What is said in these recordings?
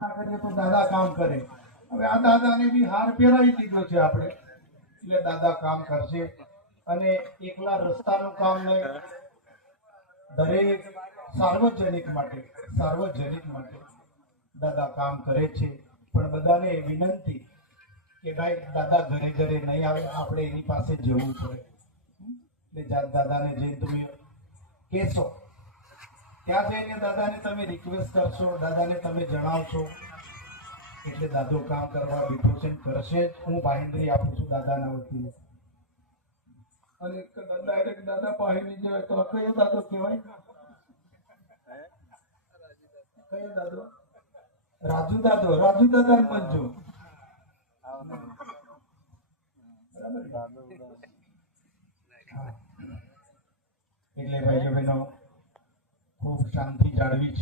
કરીએ તો દાદા કામ કરે. હવે આ દાદાને બી હાર પહેરાવી દીધો છે આપણે, એટલે દાદા કામ કરશે. અને એકલા રસ્તાનું કામ નહીં, દરેક સાર્વજનિક માટે દાદા કામ કરે છે. પણ બધાને વિનંતી કે ભાઈ દાદા ઘરે ઘરે નહીં આવે, આપણે એની પાસે જવું પડે. એટલે દાદાને જઈને તમે કહેશો, ત્યાં જઈને દાદાને તમે રિક્વેસ્ટ કરશો, દાદાને તમે જણાવશો, એટલે દાદો કામ કરવા બેઠો છે, કરશે જ. હું બાહેંધરી આપું છું દાદાના વતીને. અને ડાયરેક્ટ દાદા પાસેની જવાય તો કયો દાદો કહેવાય? કયો દાદો? રાજુ દાદો મનજો. એટલે ભાઈઓ બહેનો, ખૂબ શાંતિ જાળવી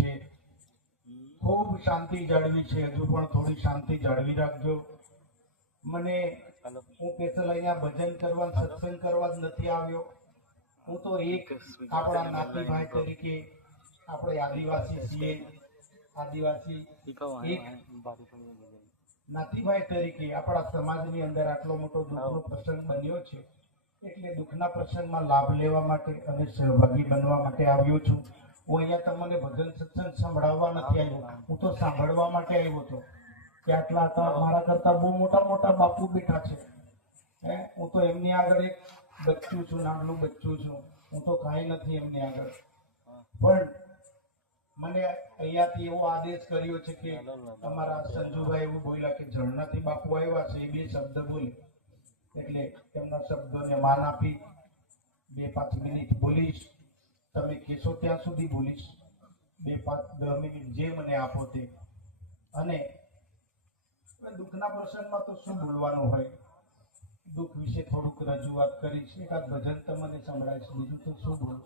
છે, હજુ પણ થોડી શાંતિ જાળવી રાખજો. મને હું સ્પેશિયલ અહીંયા ભજન કરવા, સત્સંગ કરવા જ નથી આવ્યો. હું તો એક આપણા નાતીભાઈ તરીકે, આપણે આદિવાસી છીએ, એક નાતીભાઈ તરીકે આપણા સમાજની અંદર આટલો મોટો દુઃખનો પ્રસંગ બન્યો છે, એટલે દુઃખના પ્રસંગમાં લાભ લેવા માટે અને સહભાગી બનવા માટે આવ્યો છું. હું અહીંયા તમને ભજન સત્સંગ સંભળાવવા નથી આવ્યો, હું તો સાંભળવા માટે આવ્યો હતો કે આટલા હતા મારા કરતા બહુ મોટા બાપુ બેઠા છે. હું તો એમની આગળ એક બચ્ચું છું, નાનું બચ્ચું છું. હું તો કાંઈ નથી એમની આગળ. પણ મને અહીંયાથી એવો આદેશ કર્યો છે કે અમારા સંજુભાઈ એવું બોલ્યા કે ઝરણાથી બાપુ આવ્યા છે, એ 2 શબ્દ બોલે, એટલે એમના શબ્દોને માન આપી 2-5 મિનિટ બોલીશ. તમે કહેશો ત્યાં સુધી બોલીશ, 2-5-10 મિનિટ જે મને આપો તે. અને દુઃખના પ્રસંગમાં તો શું બોલવાનું હોય, દુઃખ વિશે થોડુંક રજૂઆત કરીશ, એકાદ ભજન તમને સંભળાઈશ, બીજું તો શું બોલું.